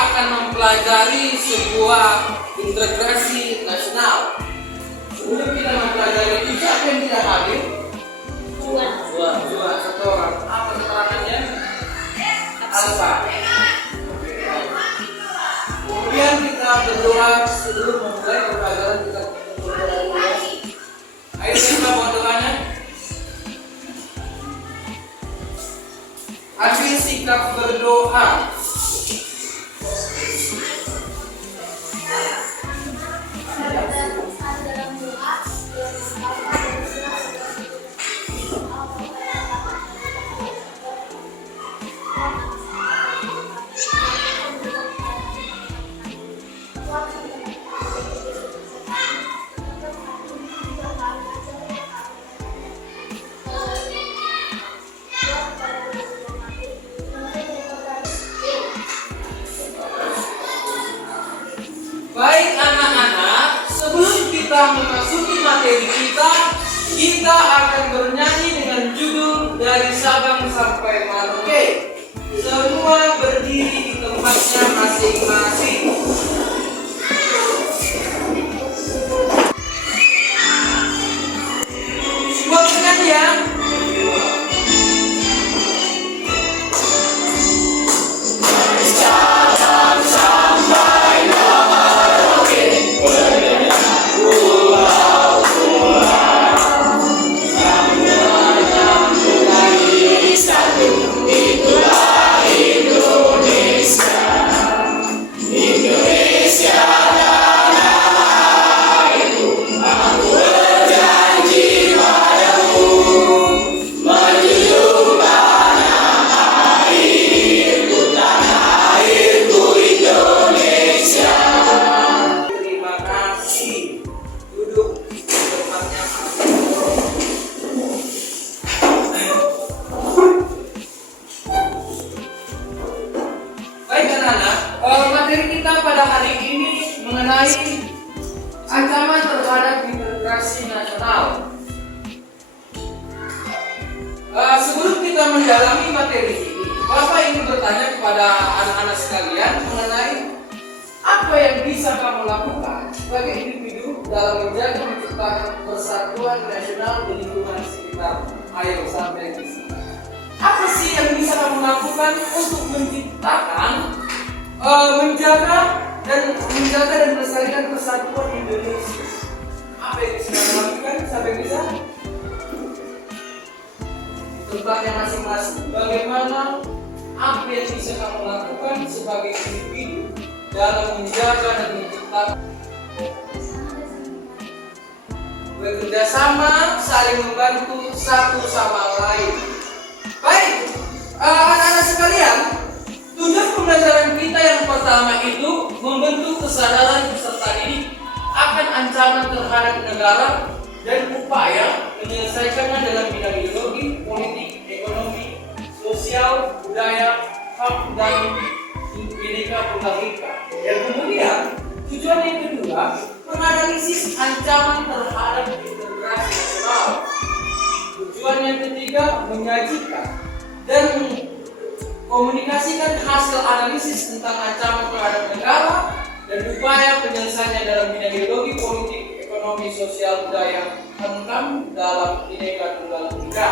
akan mempelajari sebuah integrasi nasional. Sebelum kita mempelajari itu, siapa yang tidak hadir? Dua, satu orang. Apa keterangannya? Alfa. Kemudian kita berdoa sebelum memulai pembelajaran kita berdoa. Ayo kita bawa doanya. Ambil sikap berdoa. Baik anak-anak, sebelum kita memasuki materi kita akan bernyanyi dengan judul Dari Sabang Sampai Merauke. Semua berdiri di tempatnya masing-masing. Buatkan ya. Materi kita pada hari ini mengenai ancaman terhadap integrasi nasional. Sebelum kita mendalami materi ini, Bapak ingin bertanya kepada anak-anak sekalian mengenai apa yang bisa kamu lakukan sebagai individu dalam menjaga menciptakan persatuan nasional di lingkungan sekitar. Ayo sampai di sini. Apa sih yang bisa kamu lakukan untuk menciptakan menjaga dan melestarikan persatuan Indonesia? Apa yang bisa kamu lakukan? Sampai bisa tempatnya masing-masing. Bagaimana apa yang bisa kamu lakukan sebagai individu dalam menjaga dan menciptakan bekerja sama, saling membantu satu sama lain. Baik, anak-anak sekalian, tujuan pembelajaran kita yang pertama itu membentuk kesadaran peserta didik akan ancaman terhadap negara dan upaya menyelesaikannya dalam bidang ideologi, politik, ekonomi, sosial, budaya, HAM, dan Bhinneka Tunggal Ika. Dan kemudian tujuan yang kedua menganalisis ancaman terhadap integrasi nasional. Tujuan yang ketiga menyajikan dan komunikasikan hasil analisis tentang ancaman terhadap negara dan upaya penyelesaiannya dalam bidang ideologi, politik, ekonomi, sosial, budaya, HAM dalam Bhinneka Tunggal Ika.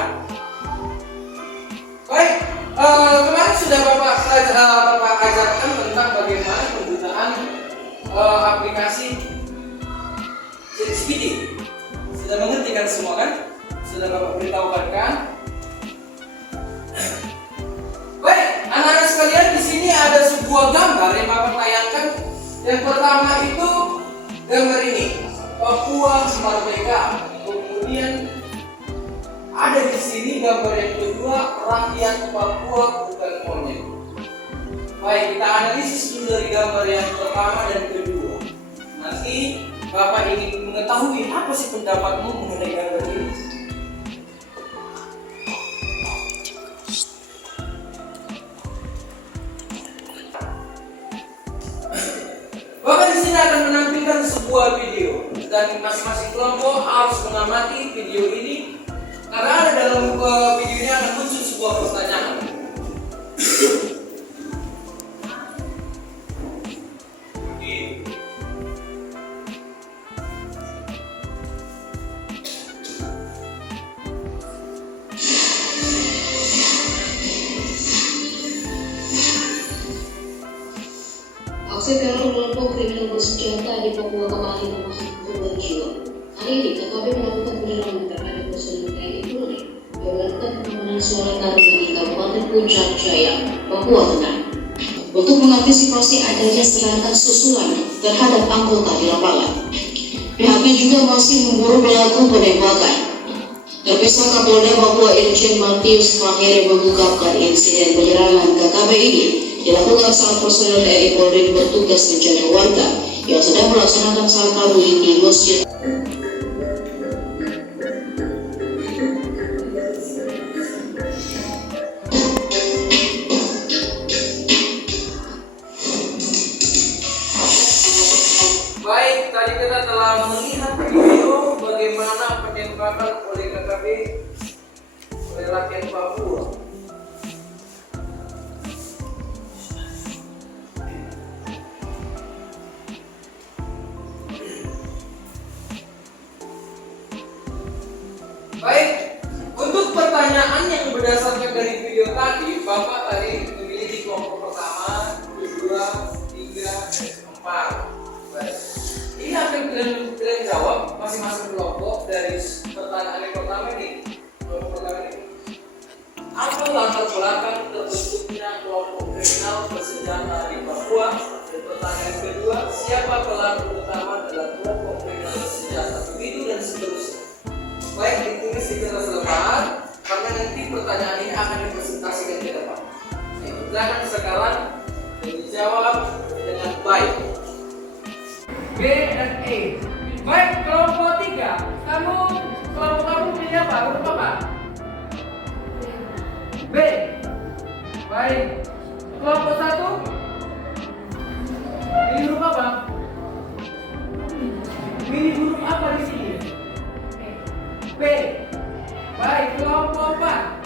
Baik, kemarin sudah Bapak ajarkan tentang bagaimana penggunaan aplikasi CXPD. Sudah mengerti kan semua kan? Sudah Bapak beritahukan kan? Baik, anak-anak sekalian, di sini ada sebuah gambar yang Bapak tayangkan. Yang pertama itu gambar ini, Papua Merdeka. Kemudian ada di sini gambar yang kedua, rakyat Papua bukan monyet. Baik, kita analisis dulu dari gambar yang pertama dan kedua. Nanti Bapak ingin mengetahui apa sih pendapatmu mengenai gambar ini. Bapak di sini akan menampilkan sebuah video dan masing-masing kelompok harus mengamati video ini karena ada dalam video ini akan muncul sebuah pertanyaan. Aksi teror kelompok kriminal bersenjata di Papua kembali memakan korban jiwa. Kali ini KKB melakukan penyerangan terhadap personel TNI Polri yang melakukan pengamanan suara tarung di Kabupaten Puncak Jaya, Papua Tengah. Untuk mengantisipasi adanya serangan susulan terhadap anggota di lapangan, pihaknya juga masih memburu pelaku penembakan. Terpisah Kapolda Papua Irjen Matius Pangere mengungkapkan insiden penyerangan KKB ini dilakukan saat personel TNI Polri bertugas menjaga warga yang sedang melaksanakan salat tarawih di masjid. Baik, tadi kita telah melihat video bagaimana penembakan oleh KKB oleh rakyat Papua. Baik, untuk pertanyaan yang berdasarkan dari video tadi, Bapak tadi memilih kelompok pertama, kedua, tiga, empat. Baik. Ini akan kalian jawab masing-masing kelompok dari pertanyaan yang pertama ini. Kelompok pertama ini. Apa latar belakang terbentuknya kelompok kriminal bersenjata di Papua? Dan pertanyaan kedua, siapa pelaku utama dalam kelompok kriminal bersenjata? Begitu dan seterusnya. Baik, ditulis di kertas lembar karena nanti pertanyaan ini akan dipresentasikan ke depan. Silakan sekarang dijawab dengan baik. B dan E. Baik, kelompok 3. Kelompok kamu pilih apa? Huruf apa? B. Baik. Kelompok 1. Pilih huruf apa? Pilih huruf apa di sini? B. Baik, kelompok 4.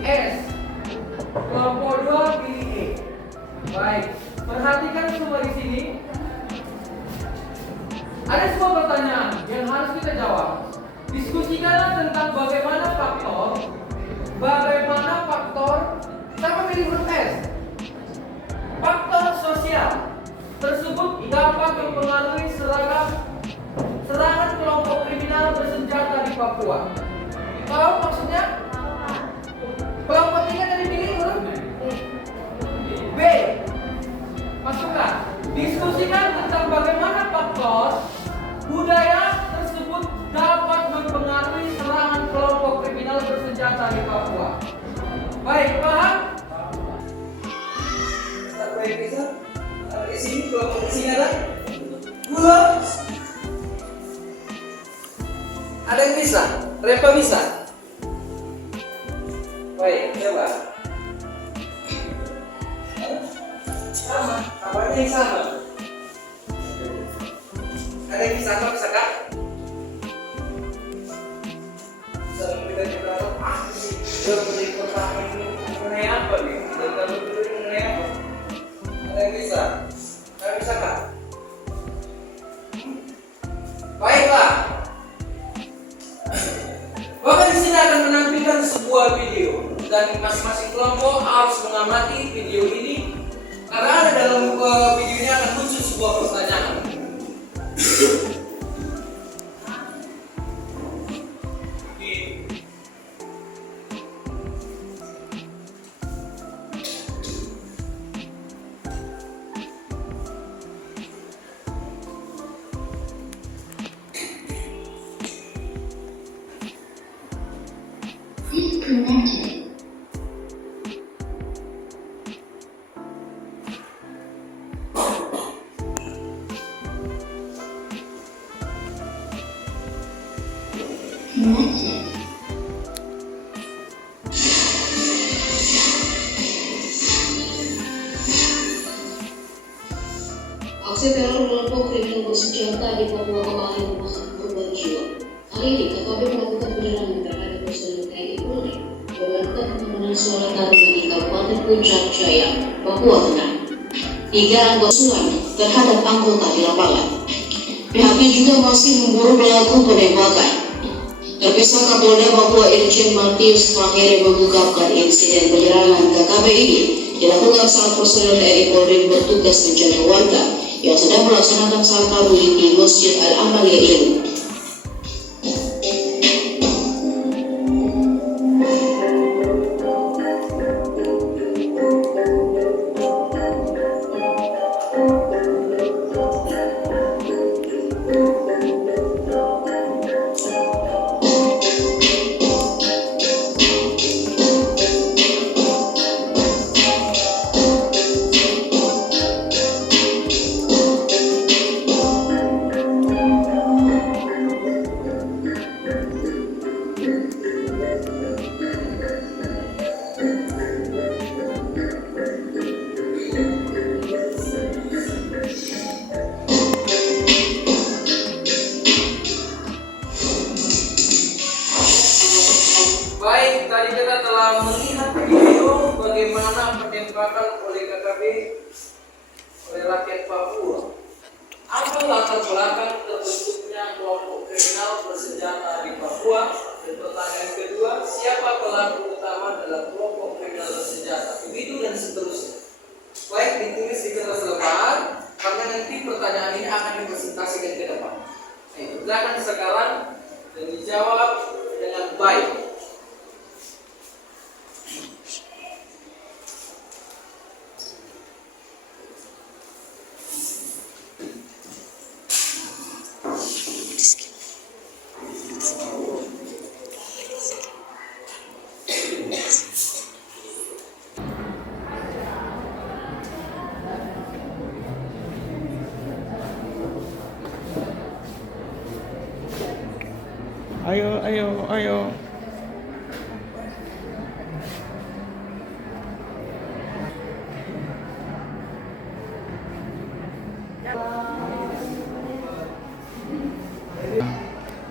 S. Kelompok 2 pilih E. Baik, perhatikan semua di sini. Ada sebuah pertanyaan yang harus kita jawab. Diskusikanlah tentang bagaimana faktor sama pilih huruf S. Faktor sosial tersebut dapat mempengaruhi serangan kelompok kriminal bersenjata di Papua. Tahu maksudnya? Kelompok 3 tadi pilih huruf B. Masukkan. Diskusikan tentang bagaimana faktor budaya tersebut dapat mempengaruhi serangan kelompok kriminal bersenjata di Papua. Baik, paham? Baik, bisa. Di sini kelompok di sini ada 2. Ada yang bisa? Repa bisa? Baik, coba. Sama, apanya yang sama? Ada yang bisa apa? Bisa kak? Bisa membedakan berapa? Dari pertama ini mengenai apa nih? Dan kalau kedua mengenai apa? Ada yang bisa? Ada bisa kak? Baiklah. Bapak di sini akan menampilkan sebuah video dan masing-masing kelompok harus mengamati video ini karena ada dalam video ini akan muncul sebuah pertanyaan. Disconnected. Connected. Aksi teror kelompok kriminal bersenjata di Papua kembali memakan korban jiwa. Kali ini KKB melakukan penyerangan terhadap personel TNI Polri yang melakukan pengamanan suara tarawih di Kabupaten Puncak Jaya, Papua Tengah. 3 anggota susulan terhadap anggota di lapangan. Pihaknya juga masih memburu pelaku penembakan. Terpisah Kapolda Papua Irjen Matius Pangere mengungkapkan insiden penyerangan KKB ini dilakukan saat personel TNI Polri bertugas menjaga warga yang sedang melaksanakan salat tarawih di Masjid Al-Amalia ini. Baik, tadi kita telah melihat video bagaimana penembakan oleh KKB oleh rakyat Papua. Apa latar belakang terbentuknya kelompok kriminal bersenjata di Papua? Dan pertanyaan kedua, siapa pelaku utama dalam kelompok kriminal bersenjata? Begitu dan seterusnya. Baik, ditulis di kertas lembar karena nanti pertanyaan ini akan dipresentasikan ke depan. Silakan sekarang dan dijawab dengan baik. Ayo.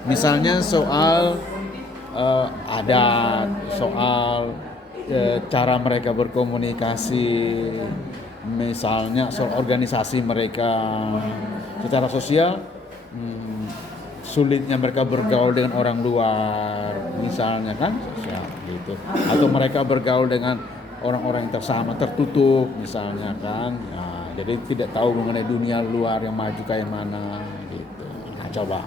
Misalnya soal adat, soal cara mereka berkomunikasi, misalnya soal organisasi mereka, secara sosial sulitnya mereka bergaul dengan orang luar, misalnya kan sosial gitu, atau mereka bergaul dengan orang-orang yang tertutup, misalnya kan, ya, jadi tidak tahu mengenai dunia luar yang maju kayak mana gitu. Nah, coba.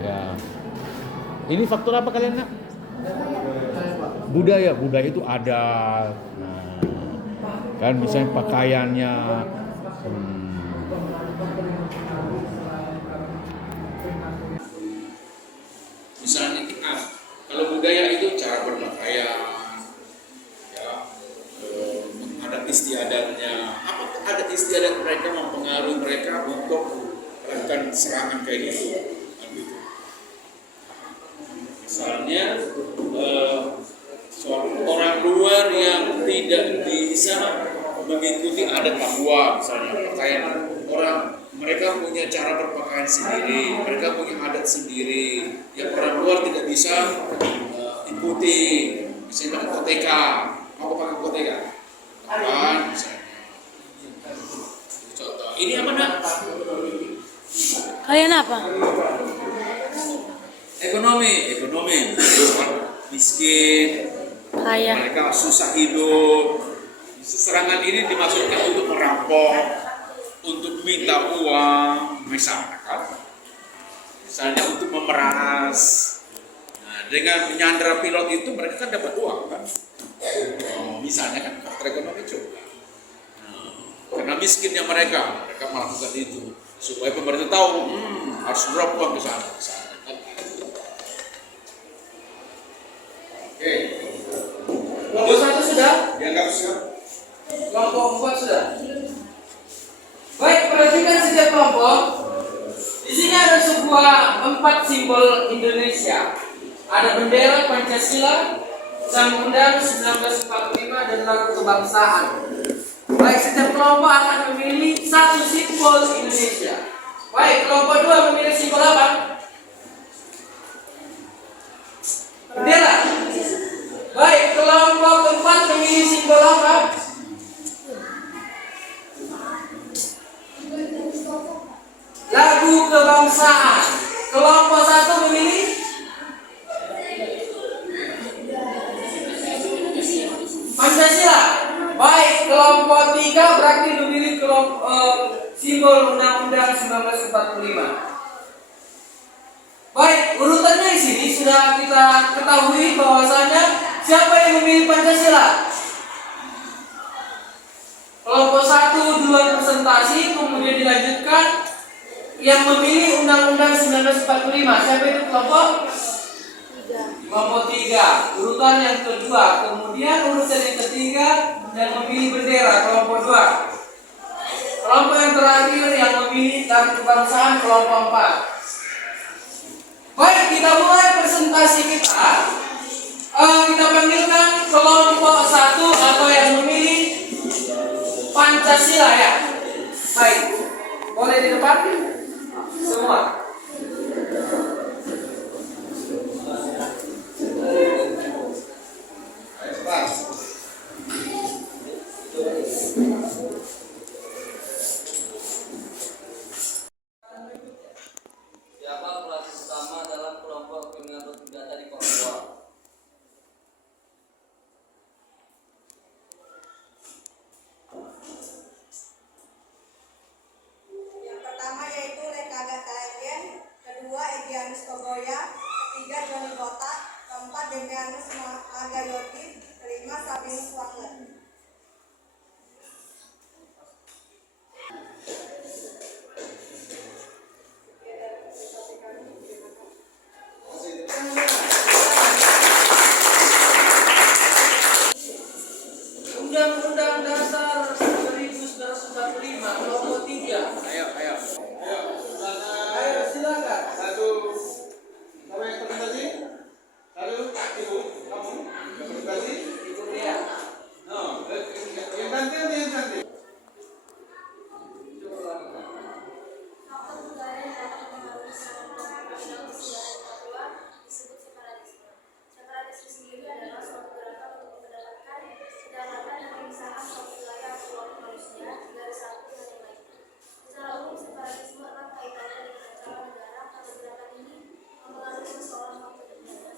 Ya. Ini faktor apa kalian nak? Budaya itu adat. Nah, kan misalnya pakaiannya. Misalnya kalau budaya itu cara berpakaian, ya, adat istiadatnya. Apakah adat istiadat mereka mempengaruhi mereka untuk melakukan serangan kayak gitu? Misalnya soal orang luar yang tidak bisa mengikuti adat Papua, misalnya pakaian orang, mereka punya cara berpakaian sendiri, mereka punya adat sendiri yang orang luar tidak bisa ikuti. Misalnya koteka, mau pakai koteka, kan? Misalnya. Contoh, ini apa nak? Kalian apa? Ekonomi, miskin, Kaya. mereka susah hidup. Serangan ini dimaksudkan untuk merampok, untuk minta uang, misalnya untuk memeras. Nah, dengan menyandera pilot itu mereka kan dapat uang kan? Misalnya kan faktor ekonomi juga. Nah, karena miskinnya mereka melakukan itu supaya pemerintah tahu harus berapa uang ke sana. Oke. Kelompok 1 sudah? Dianggap siap. Kelompok 4 sudah? Baik, perhatikan setiap kelompok. Di sini ada sebuah 4 simbol Indonesia. Ada bendera Pancasila, Undang Undang 1945 dan lagu kebangsaan. Baik, setiap kelompok akan memilih satu simbol Indonesia. Baik, kelompok 2 memilih simbol apa? Bendera. Baik, kelompok keempat memilih simbol apa? Lagu kebangsaan. Kelompok 1 memilih tiga berarti memilih simbol Undang-Undang 1945. Baik, urutannya di sini sudah kita ketahui bahwasanya siapa yang memilih Pancasila. Kelompok 1 duluan presentasi, kemudian dilanjutkan yang memilih Undang-Undang 1945. Siapa itu kelompok? Kelompok 3. Urutan yang kedua, kemudian urutan yang ketiga dan memilih bendera, kelompok 2. Kelompok yang terakhir yang memilih tari kebangsaan, kelompok 4. Baik, kita mulai presentasi kita. Kita panggilkan kelompok 1 atau yang memilih Pancasila ya. Baik, boleh di depan semua. Siapa pelatih utama dalam kelompok kriminal bersenjata di Papua? Yang pertama yaitu Lekaga Taegen, kedua Egyanus Kogoya, ketiga Johnny Botak, keempat Demianus Magayoti, kelima Sabinus Wangler. Undang-Undang Dasar 1945 kelompok 3. Ayo. Ayo silakan. Satu, apa yang presentasi? Satu, ibu, kamu yang presentasi. Ibu dia. No, yang cantik atau yang cantik? Disebut separatisme. Separatisme sendiri adalah suatu gerakan untuk mendapatkan kedaulatan dan pemisahan suatu wilayah atau kelompok manusia dari satu dengan yang lainnya. Secara umum, separatisme erat kaitannya dengan ancaman negara pada gerakan ini mempengaruhi seseorang waktu negara.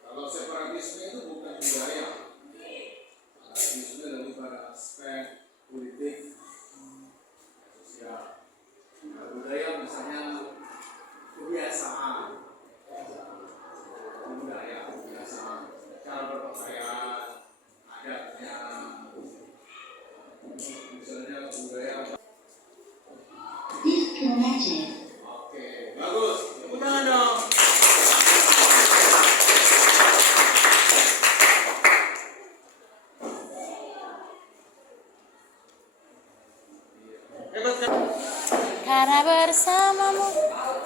Kalau separatisme itu bukan budaya. Separatisme lebih pada aspek politik, sosial. Nah, budaya misalnya kebiasaan, budaya, kebiasaan, cara berpakaian, adatnya, misalnya budaya. Disconnected. Oke, bagus. Tepuk tangan dong. Hebat kan? Karena bersamamu. Silakan.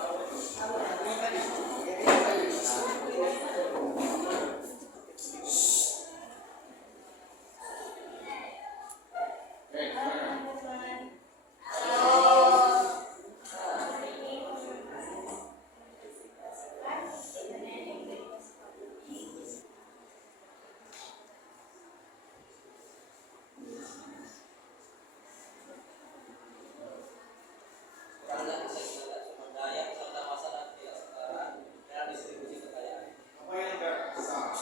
Peran segmen sumber daya serta masalah kesetaraan dan distribusi kekayaan. Apa yang enggak sah?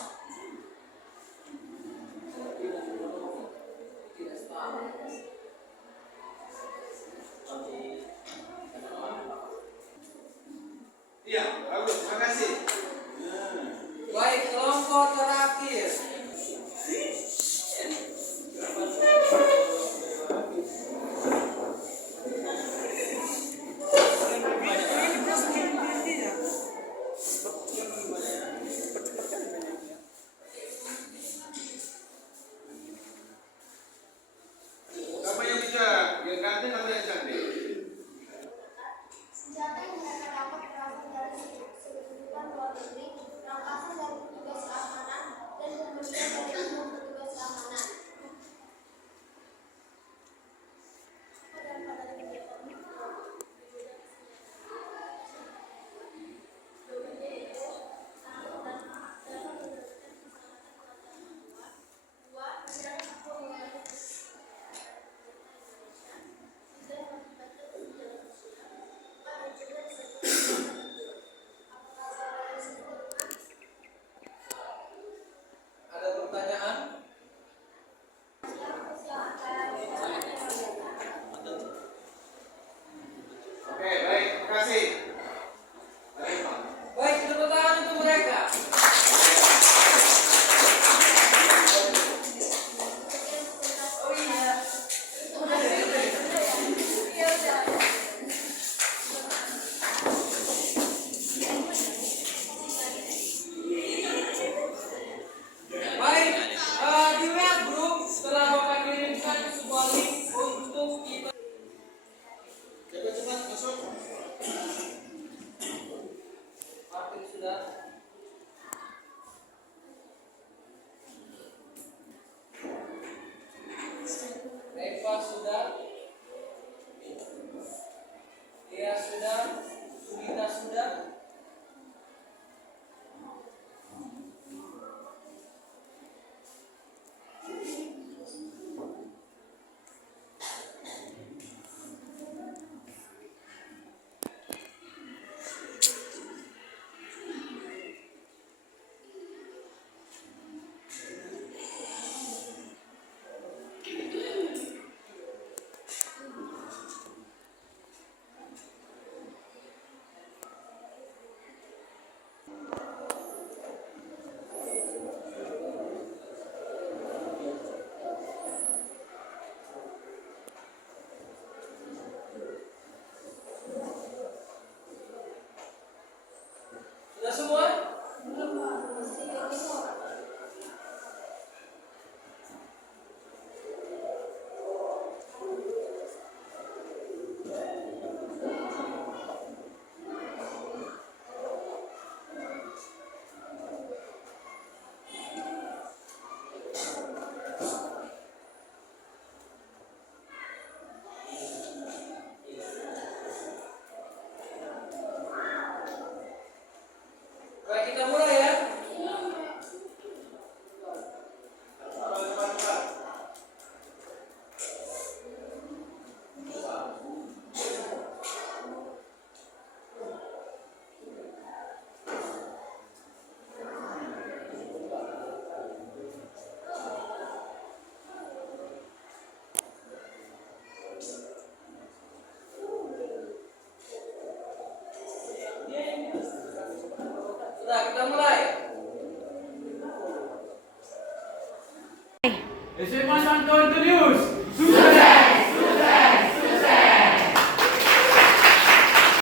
Tidak setara. Nah, kita mulai. SMA Santo Antonius.